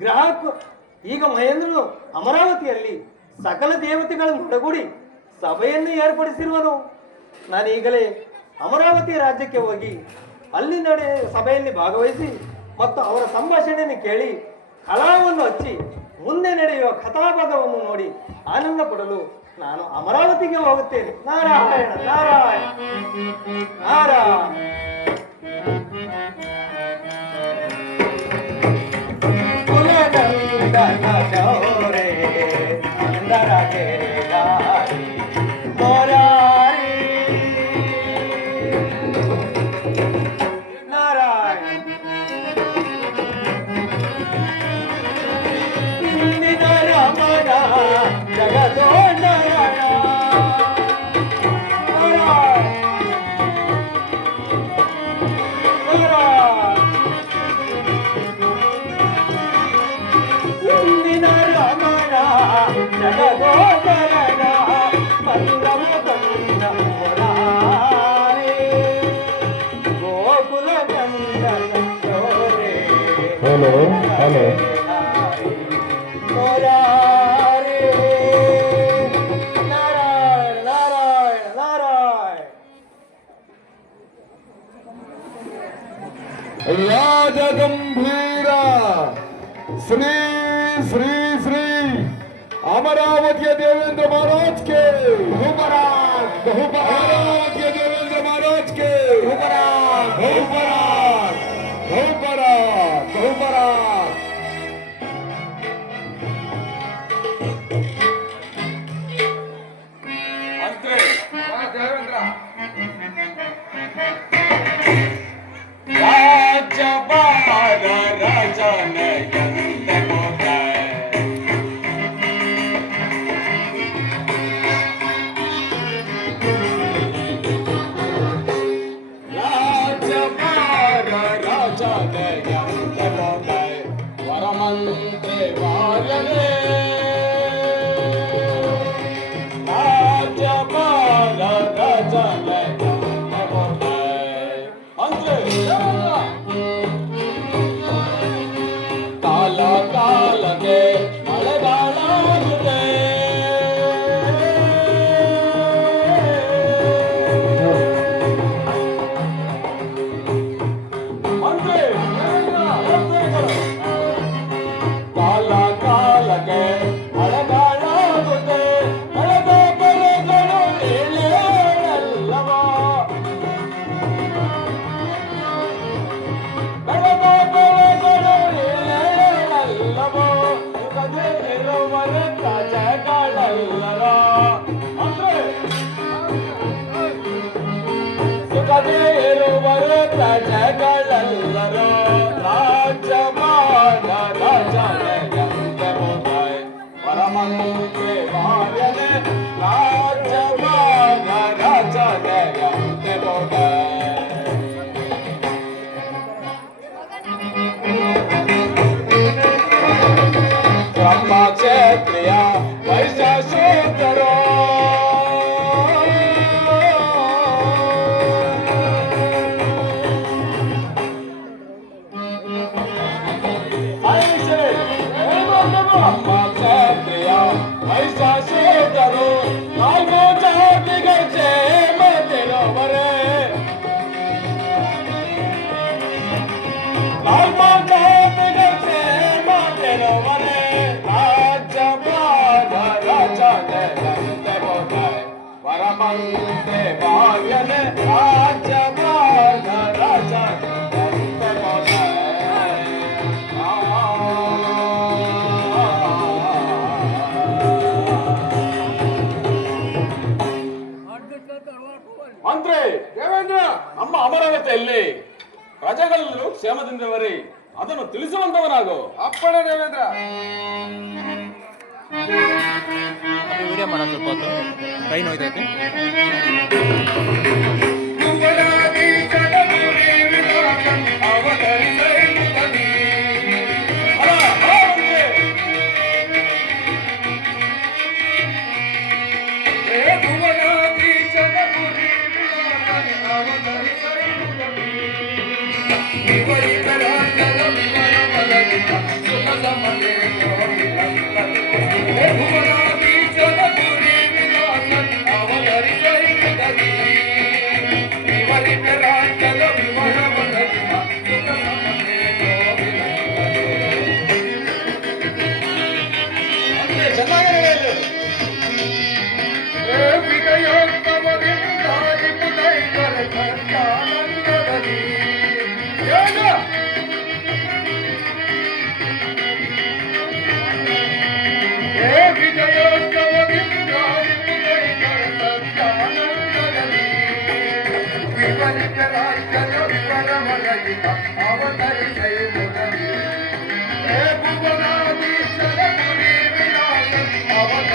ಗ್ರಾಹಕ ಈಗ ಮಹೇಂದ್ರನು ಅಮರಾವತಿಯಲ್ಲಿ ಸಕಲ ದೇವತೆಗಳನ್ನು ಒಡಗೂಡಿ ಸಭೆಯನ್ನು ಏರ್ಪಡಿಸಿರುವನು. ನಾನು ಈಗಲೇ ಅಮರಾವತಿ ರಾಜ್ಯಕ್ಕೆ ಹೋಗಿ ಅಲ್ಲಿ ನಡೆ, ಸಭೆಯಲ್ಲಿ ಭಾಗವಹಿಸಿ ಮತ್ತು ಅವರ ಸಂಭಾಷಣೆಯನ್ನು ಕೇಳಿ ಕಲಾವನ್ನು ಹಚ್ಚಿ ಮುಂದೆ ನಡೆಯುವ ಕಥಾಪದವನ್ನು ನೋಡಿ ಆನಂದ ಪಡಲು ನಾನು ಅಮರಾವತಿಗೆ ಹೋಗುತ್ತೇನೆ. ನಾರಾಯಣ ನಾರಾಯಣ ನಾರಾಯಣ. cacaores. पहले రాజగంభీర శ్రీ శ్రీ శ్రీ అమరావతి దేవేంద్ర మహారాజ్ కే బహుమరాజ్ బహుమరాజ్ దేవేంద్ర మహారాజ్ కే బహుమరాజ్ బహుమరాజ్ బహుమరాజ్ బహుమరాజ్ பாரத ராஜனையா రామముకే మాయన రాజమాన రాజగయంతి భోగ బ్రహ్మక్షత్రియా ಪರಮಂತೆ ಭಾಗ್ಯನೆ ರಾಜ್ಯಪಾಲ ರಾಜ ಮಂತ್ರಿ! ದೇವೇಂದ್ರ! ನಮ್ಮ ಅಮರಾವತಿಯಲ್ಲಿ ಪ್ರಜೆಗಳೆಲ್ಲರೂ ಕ್ಷೇಮದಿಂದವರೇ ಅದನ್ನು ತಿಳಿಸುವಂತವನಾಗು. ಅಪ್ಪಣೆ ದೇವೇಂದ್ರ! ವಿಡಿಯೋ ಮಾಡೋ ಸ್ವಲ್ಪ ಹೊತ್ತು ಟ್ರೈನ್ ನೋಯ್ತೈತೆ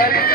ಅಂದ್ರೆ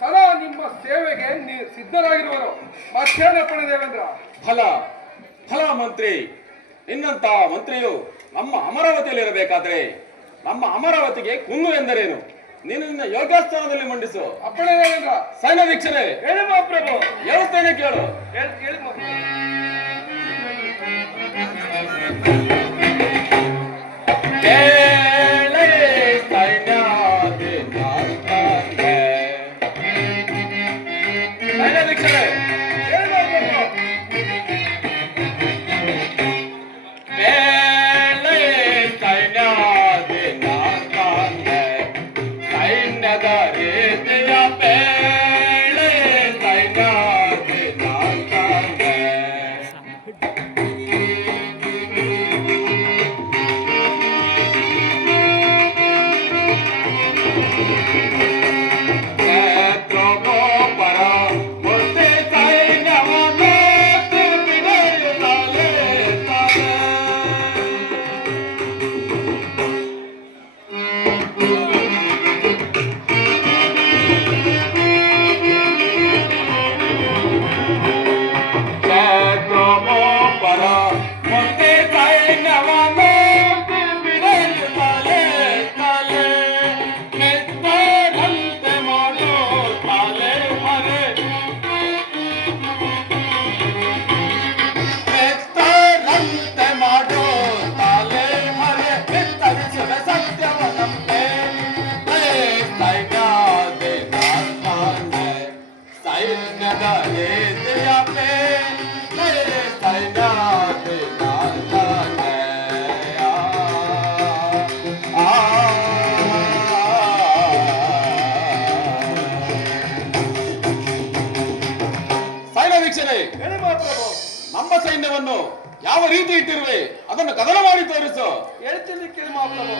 ಸದಾ ನಿಮ್ಮ ಸೇವೆಗೆ ನೀ ಸಿದ್ಧರಾಗಿರುವರು ಮತ್ತೇನಪ್ಪಣ ದೇವೇಂದ್ರ. ಫಲ ಫಲ ಮಂತ್ರಿ ನಿನ್ನಂತ ಮಂತ್ರಿಯು ನಮ್ಮ ಅಮರಾವತಿಯಲ್ಲಿ ಇರಬೇಕಾದ್ರೆ ನಮ್ಮ ಅಮರಾವತಿಗೆ ಕುನ್ನು ಎಂದರೇನು? ನೀನು ನಿನ್ನ ಯೋಗಾಸ್ಥಾನದಲ್ಲಿ ಮಂಡಿಸು. ಅಪ್ಪಣೆ ದೇವೇಂದ್ರ. ಸೈನ್ಯ ವೀಕ್ಷಣೆ. ಹೇಳಿ ಮಹಾಪ್ರಭು ಹೇಳ್ತೇನೆ ಕೇಳು. ಹೇಳಿ ನಮ್ಮ ಸೈನ್ಯವನ್ನು ಯಾವ ರೀತಿ ಇಟ್ಟಿರುವೆ? ಅದನ್ನು ಕದನ ಮಾಡಿ ತೋರಿಸು. ಹೇಳ್ತೀನಿ ಕೇಳಿ ಮಹಾಪ್ರಭು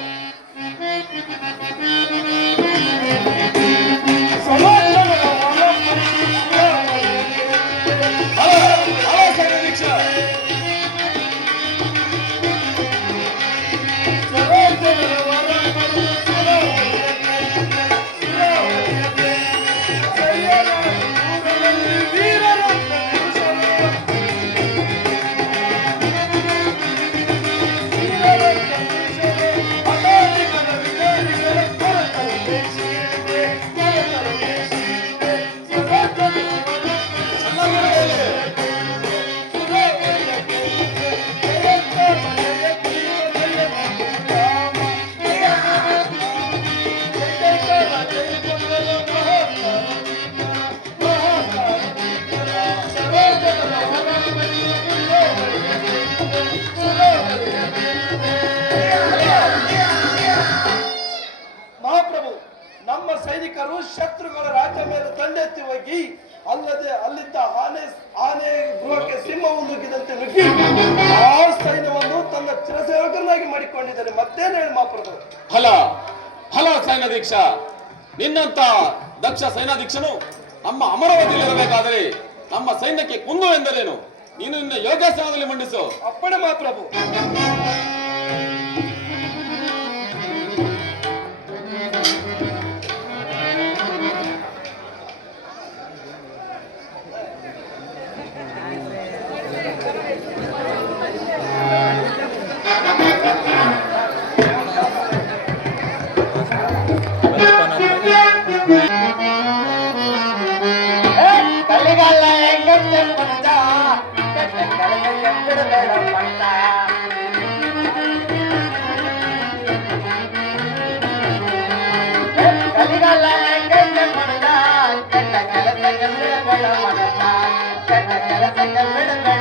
ಅಂತ ದಕ್ಷ ಸೈನಾಧ್ಯಕ್ಷನು ನಮ್ಮ ಅಮರಾವತಿಯಲ್ಲಿರಬೇಕಾದರೆ ನಮ್ಮ ಸೈನ್ಯಕ್ಕೆ ಕುಂದು ಎಂದರೇನು? ನೀನು ನಿನ್ನ ಯೋಗಾಸನದಲ್ಲಿ ಮಂಡಿಸು. ಅಪ್ಪಣೆ ಮಾಪ್ರಭು கண்ண கல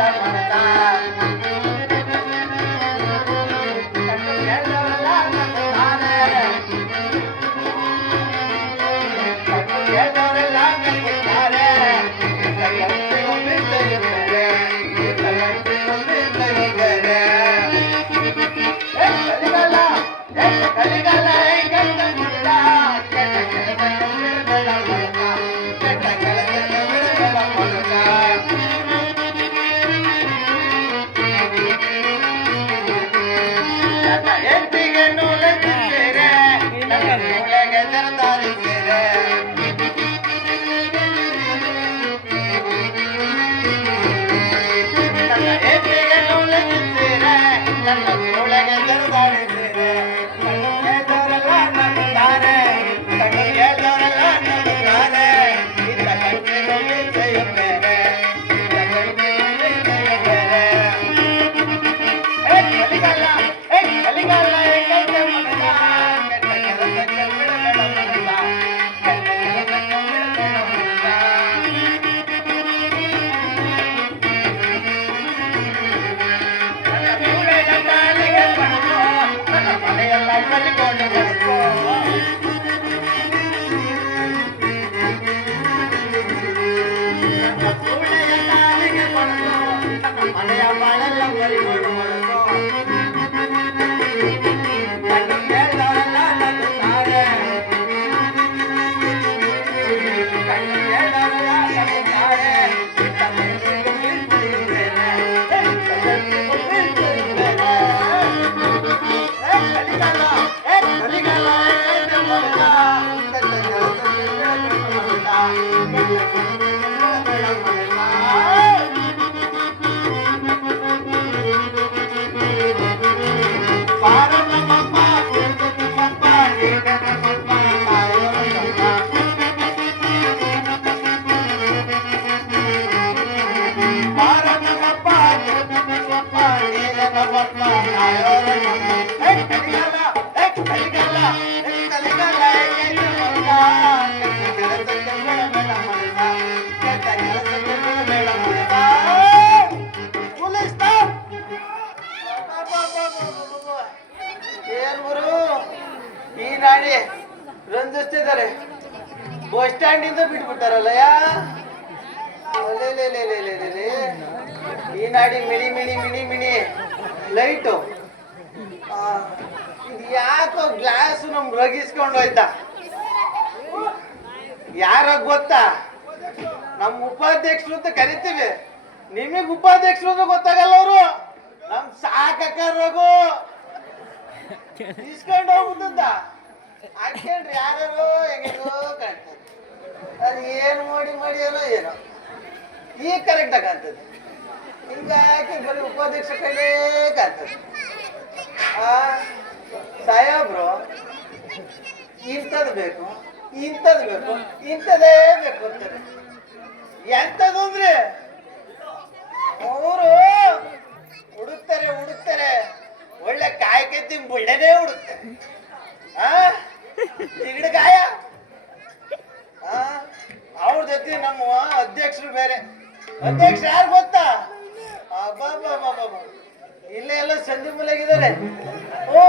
ಈ ನಾಳೆ ರಂಜಿಸ್ತಿದ್ದಾರೆ. ಬಸ್ ಸ್ಟ್ಯಾಂಡ್ ಇಂದ ಬಿಟ್ಬಿಟ್ಟಾರಲ್ಲಯ್ಯ? ಈ ನಾಡಿ ಮಿಣಿ ಮಿಣಿ ಮಿಣಿ ಮಿಣಿ. ಲೈಟು. ಇದು ಯಾಕೋ ಗ್ಲಾಸ್ ನಮ್ ರಗಿಸ್ಕೊಂಡು ಹೋಯ್ತಾ? ಯಾರ ಗೊತ್ತಾ? ನಮ್ ಉಪಾಧ್ಯಕ್ಷರು ಅಂತ ಕರಿತೀವಿ. ನಿಮಗ್ ಉಪಾಧ್ಯಕ್ಷರು ಗೊತ್ತಾಗಲ್ಲ ಅವರು. ನಮ್ ಸಾಕಕ್ಕೂ ಇಸ್ಕೊಂಡು ಹೋಗ್ಬಿಟ್ಟದ ಹಾಕೊಂಡ್ರಿ ಯಾರು ಹೆಂಗ ಅದು ಏನು ಮಾಡಿ ಮಾಡಿ ಏನೋ. ಈಗ ಕರೆಕ್ಟ್ ಕಾಣ್ತದೆ. ಹಿಂಗಾಕಿ ಬರೀ ಉಪಾಧ್ಯಕ್ಷ ಕೈಲೇ ಕಾಣ್ತದೆ. ಆ, ಸಾಹೇಬ್ರು, ಇಂಥದ್ದು ಬೇಕು ಇಂಥದ್ದು ಬೇಕು ಇಂಥದೇ ಬೇಕು ಅಂತಾರೆ ಎಂಥದ್ದು ಅಂದ್ರೆ, ಅವರು ಹುಡುಕ್ತಾರೆ ಹುಡುಕ್ತಾರೆ ಒಳ್ಳೆ ಕಾಯ್ಕೆ ತಿಂಬುಳ್ಳೇನೇ ಹುಡುಕ್ತಾರೆ ಅಧ್ಯಕ್ಷ, ಯಾರು ಗೊತ್ತಾ? ಇಲ್ಲೇ ಎಲ್ಲ ಸಂಜೆ ಮುಲಾಗಿದ್ದಾರೆ. ಓ,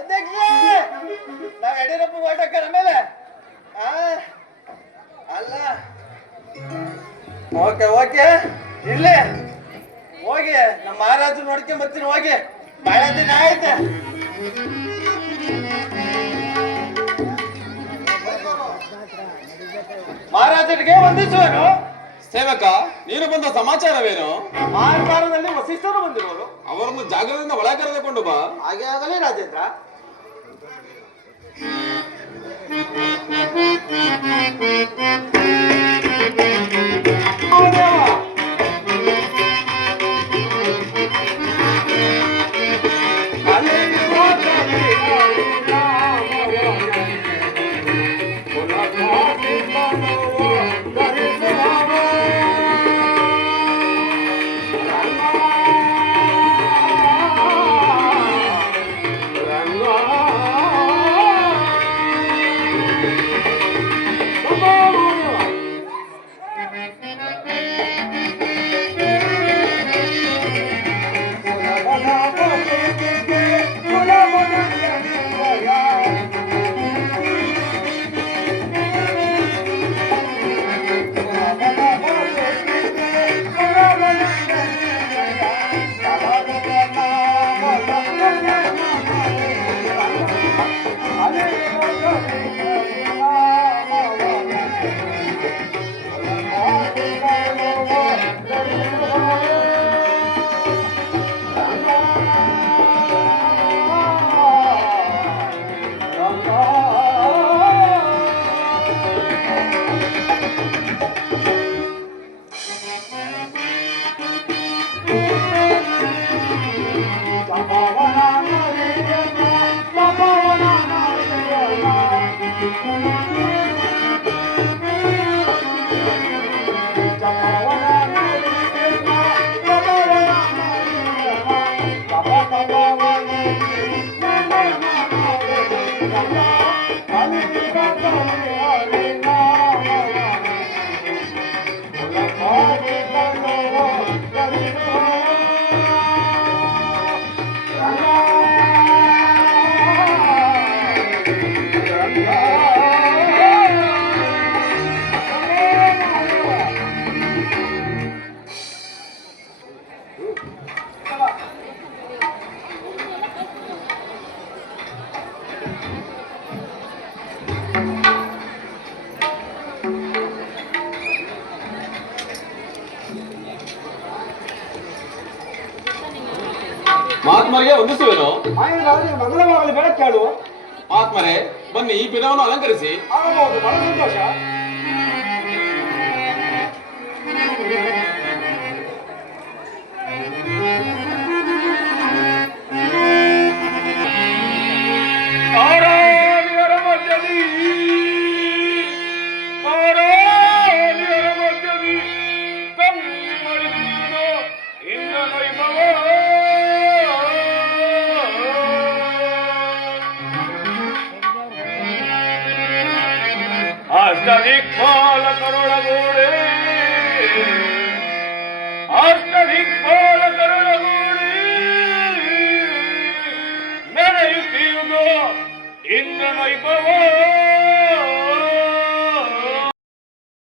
ಅಧ್ಯಕ್ಷ! ನಾವ್ ಯಡಿಯೂರಪ್ಪ ಓಟ್ ಹಾಕ ಮೇಲೆ. ಅಲ್ಲ. Okay okay. ಇಲ್ಲೇ ಹೋಗಿ, ನಮ್ಮ ಮಹಾರಾಜ್ ನೋಡ್ಕೊಂಡ್ ಬರ್ತೀನಿ, ಹೋಗಿ. ಬಹಳ ದಿನ ಆಯ್ತು. ಮಹಾರಾಜರಿಗೆ ವಂದಿಸುವರು ಸೇವಕ ನೀನು ಬಂದ ಸಮಾಚಾರವೇನು? ಮಹಾಕಾರದಲ್ಲಿ ವಸಿಷ್ಠರು ಬಂದಿರುವರು ಅವರನ್ನು ಜಾಗರದಿಂದ ಒಳ ಕರೆದುಕೊಂಡು ಬಾ. ಹಾಗೆ ಆಗಲೇ ರಾಜೇಂದ್ರ. ಮಹಾತ್ಮರಿಗೆ ವಂದಿಸುವೆನು. ಮಂಗಳವಾಗಲಿ ಬೇಡ ಕೇಳು. ಮಹಾತ್ಮರೇ ಬನ್ನಿ ಈ ಪಿನವನ್ನು ಅಲಂಕರಿಸಿ. ಸಂತೋಷ. ஆரா